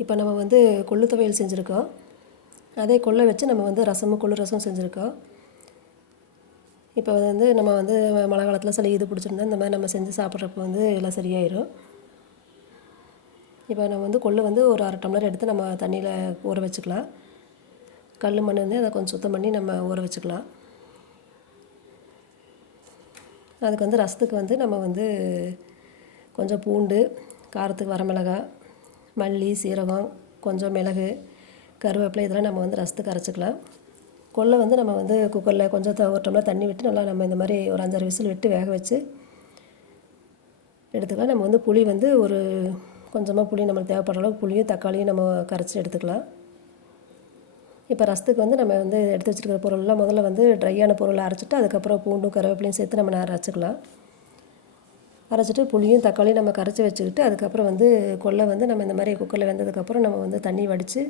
இப்போ நம்ம வந்து கொள்ளு துவையல் செஞ்சுருக்கோம். அதே கொள்ளை வச்சு நம்ம வந்து ரசமும் கொள்ளு ரசம் செஞ்சுருக்கோம். இப்போ வந்து நம்ம வந்து மழை காலத்தில் சளி இது பிடிச்சிருந்தா இந்த மாதிரி நம்ம செஞ்சு சாப்பிட்றப்ப வந்து எல்லாம் சரியாயிடும் இப்போ நம்ம வந்து கொள்ளு வந்து ஒரு அரை டம்ளர் எடுத்து நம்ம தண்ணியில் ஊற வச்சுக்கலாம். கல் மண் வந்து அதை கொஞ்சம் சுத்தம் பண்ணி நம்ம ஊற வச்சுக்கலாம். அதுக்கு வந்து ரசத்துக்கு வந்து நம்ம வந்து கொஞ்சம் பூண்டு காரத்துக்கு வரமிளகாய் மல்லி சீரகம் கொஞ்சம் மிளகு கருவேப்பிலை இதெல்லாம் நம்ம வந்து ரசத்துக்கு அரைச்சிக்கலாம். கொள்ளை வந்து நம்ம வந்து குக்கரில் கொஞ்சம் த- ஒரு டம்ளர் தண்ணி விட்டு நல்லா நம்ம இந்த மாதிரி ஒரு அஞ்சாறு விசில் விட்டு வேக வச்சு எடுத்துக்கலாம். நம்ம வந்து புளி வந்து ஒரு கொஞ்சமாக புளி நம்மளுக்கு தேவைப்படுற அளவுக்கு புளியும் தக்காளியும் நம்ம கரைச்சி எடுத்துக்கலாம். இப்போ ரசத்துக்கு வந்து நம்ம வந்து எடுத்து வச்சுருக்கிற பொருள்லாம் முதல்ல வந்து ட்ரையான பொருளை அரைச்சிட்டு அதுக்கப்புறம் பூண்டும் கருவேப்பிலையும் சேர்த்து நம்ம நேரம் அரைச்சிக்கலாம். அரைச்சிட்டு புளியும் தக்காளியும் நம்ம கரைச்சி வச்சுக்கிட்டு அதுக்கப்புறம் வந்து கொல்லை வந்து நம்ம இந்த மாதிரி குக்கரில் வெந்ததுக்கப்புறம் நம்ம வந்து தண்ணி வடித்து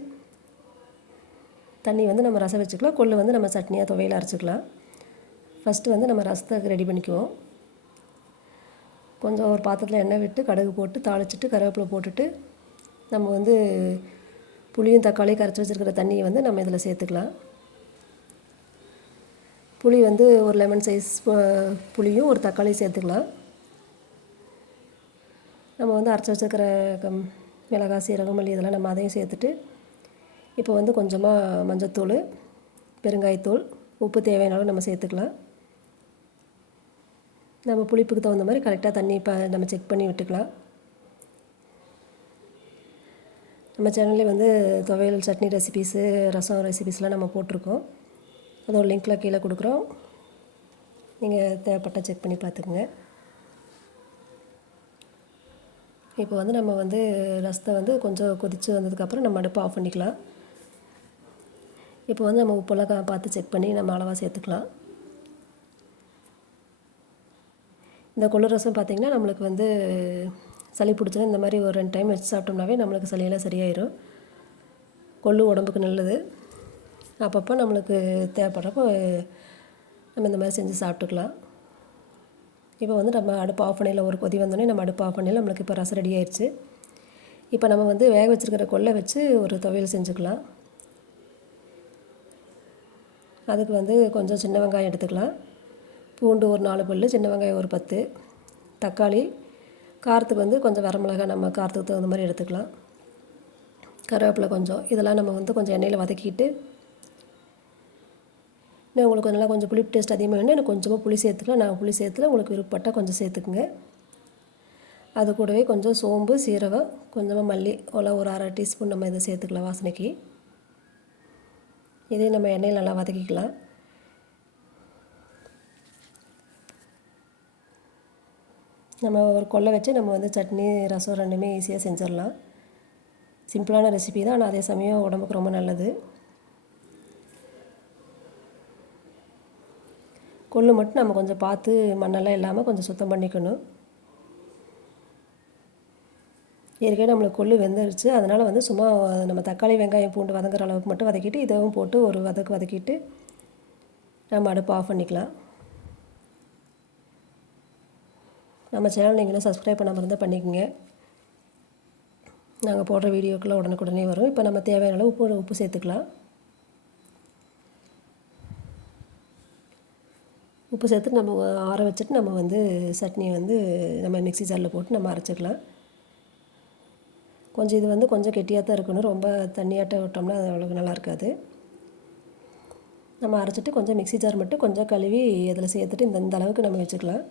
தண்ணி வந்து நம்ம ரசம் வச்சுக்கலாம். கொள்ளு வந்து நம்ம சட்னியாக துவையில் அரைச்சிக்கலாம். ஃபஸ்ட்டு வந்து நம்ம ரசத்தை ரெடி பண்ணிக்குவோம். கொஞ்சம் ஒரு பாத்திரத்தில் எண்ணெய் விட்டு கடுகு போட்டு தாளிச்சிட்டு கருவேப்பிலை போட்டுட்டு நம்ம வந்து புளியும் தக்காளியும் கரைச்சி வச்சுருக்கிற தண்ணியை வந்து நம்ம இதில் சேர்த்துக்கலாம். புளி வந்து ஒரு லெமன் சைஸ் புளியும் ஒரு தக்காளியும் சேர்த்துக்கலாம். நம்ம வந்து அரைச்சி வச்சுருக்கிற கம் மிளகாய் சீரகம் மல்லி இதெல்லாம் நம்ம அதையும் சேர்த்துட்டு இப்போ வந்து கொஞ்சமாக மஞ்சத்தூள் பெருங்காயத்தூள் உப்பு தேவையான நம்ம சேர்த்துக்கலாம். நம்ம புளிப்புக்கு தகுந்த மாதிரி கரெக்டாக தண்ணி இப்போ நம்ம செக் பண்ணி விட்டுக்கலாம். நம்ம சேனல்லே வந்து துவையல் சட்னி ரெசிபீஸு ரசம் ரெசிபீஸ்லாம் நம்ம போட்டிருக்கோம். அதோட லிங்க்கில் கீழே கொடுக்குறோம். நீங்கள் தேவைப்பட்டால் செக் பண்ணி பார்த்துக்குங்க. இப்போ வந்து நம்ம வந்து ரசத்தை வந்து கொஞ்சம் கொதித்து வந்ததுக்கப்புறம் நம்ம அடுப்பை ஆஃப் பண்ணிக்கலாம். இப்போ வந்து நம்ம உப்பெல்லாம் கா- பார்த்து செக் பண்ணி நம்ம அளவாக சேர்த்துக்கலாம். இந்த கொள்ளு ரசம் பார்த்திங்கன்னா நம்மளுக்கு வந்து சளி பிடிச்சது இந்த மாதிரி ஒரு ரெண்டு டைம் வச்சு சாப்பிட்டோம்னாவே நம்மளுக்கு சளியெல்லாம் சரியாயிடும் கொள்ளு உடம்புக்கு நல்லது. அப்பப்போ நம்மளுக்கு தேவைப்படுறப்போ நம்ம இந்த மாதிரி செஞ்சு சாப்பிட்டுக்கலாம். இப்போ வந்து நம்ம அடுப்பு ஆஃப் பண்ணியில் ஒரு கொதி வந்தோடனே நம்ம அடுப்பு ஆஃப் பண்ணியில் நம்மளுக்கு இப்போ ரசம் ரெடி ஆயிடுச்சு. இப்போ நம்ம வந்து வேக வச்சுருக்கிற கொள்ளை வச்சு ஒரு துவையல் செஞ்சுக்கலாம். அதுக்கு வந்து கொஞ்சம் சின்ன வெங்காயம் எடுத்துக்கலாம். பூண்டு ஒரு நாலு பல் சின்ன வெங்காயம் ஒரு பத்து. தக்காளி காரத்துக்கு வந்து கொஞ்சம் வரமிளகாய் நம்ம காரத்துக்கு தகுந்த மாதிரி எடுத்துக்கலாம். கருவேப்பிலை கொஞ்சம். இதெல்லாம் நம்ம வந்து கொஞ்சம் எண்ணெயில் வதக்கிட்டு இன்னும் உங்களுக்கு நல்லா கொஞ்சம் புளிப்பு டேஸ்ட் அதிகமாக வேணும் எனக்கு கொஞ்சமாக புளி சேர்த்துக்கலாம். நான் புளி சேர்த்துல உங்களுக்கு விருப்பப்பட்டால் கொஞ்சம் சேர்த்துக்குங்க. அது கூடவே கொஞ்சம் சோம்பு சீரகம் கொஞ்சமாக மல்லி ஓலா ஒரு அரை டீஸ்பூன் நம்ம இதை சேர்த்துக்கலாம் வாசனைக்கு. இதே நம்ம எண்ணெயில் நல்லா வதக்கிக்கலாம். நம்ம ஒரு கொல்லை வச்சு நம்ம வந்து சட்னி ரசம் ரெண்டுமே ஈஸியாக செஞ்சிடலாம். சிம்பிளான ரெசிபி தான் ஆனால் அதே சமயம் உடம்புக்கு ரொம்ப நல்லது. கொள்ளு மட்டும் நம்ம கொஞ்சம் பார்த்து மண்ணெல்லாம் இல்லாமல் கொஞ்சம் சுத்தம் பண்ணிக்கணும். ஏற்கனவே நம்மளுக்கு கொள்ளு வெந்துருச்சு. அதனால் வந்து சும்மா நம்ம தக்காளி வெங்காயம் பூண்டு வதங்குற அளவுக்கு மட்டும் வதக்கிட்டு இதவும் போட்டு ஒரு வதக்கு வதக்கிட்டு நம்ம அடுப்பு ஆஃப் பண்ணிக்கலாம். நம்ம சேனல் நீங்களும் சப்ஸ்கிரைப் பண்ணாமல் இருந்தால் பண்ணிக்கோங்க. நாங்கள் போடுற வீடியோக்கெல்லாம் உடனுக்குடனே வரும். இப்போ நம்ம தேவையான அளவு உப்பு உப்பு சேர்த்துக்கலாம். உப்பு சேர்த்து நம்ம ஆற வச்சுட்டு நம்ம வந்து சட்னியை வந்து நம்ம மிக்ஸி ஜாரில் போட்டு நம்ம அரைச்சிக்கலாம். கொஞ்சம் இது வந்து கொஞ்சம் கெட்டியாக தான் இருக்கணும். ரொம்ப தண்ணியாட்ட விட்டோம்னா அது அவ்வளோக்கு நல்லா இருக்காது. நம்ம அரைச்சிட்டு கொஞ்சம் மிக்ஸி ஜார் மட்டும் கொஞ்சம் கழுவி அதில் சேர்த்துட்டு இந்த இந்த அளவுக்கு நம்ம வச்சுக்கலாம்.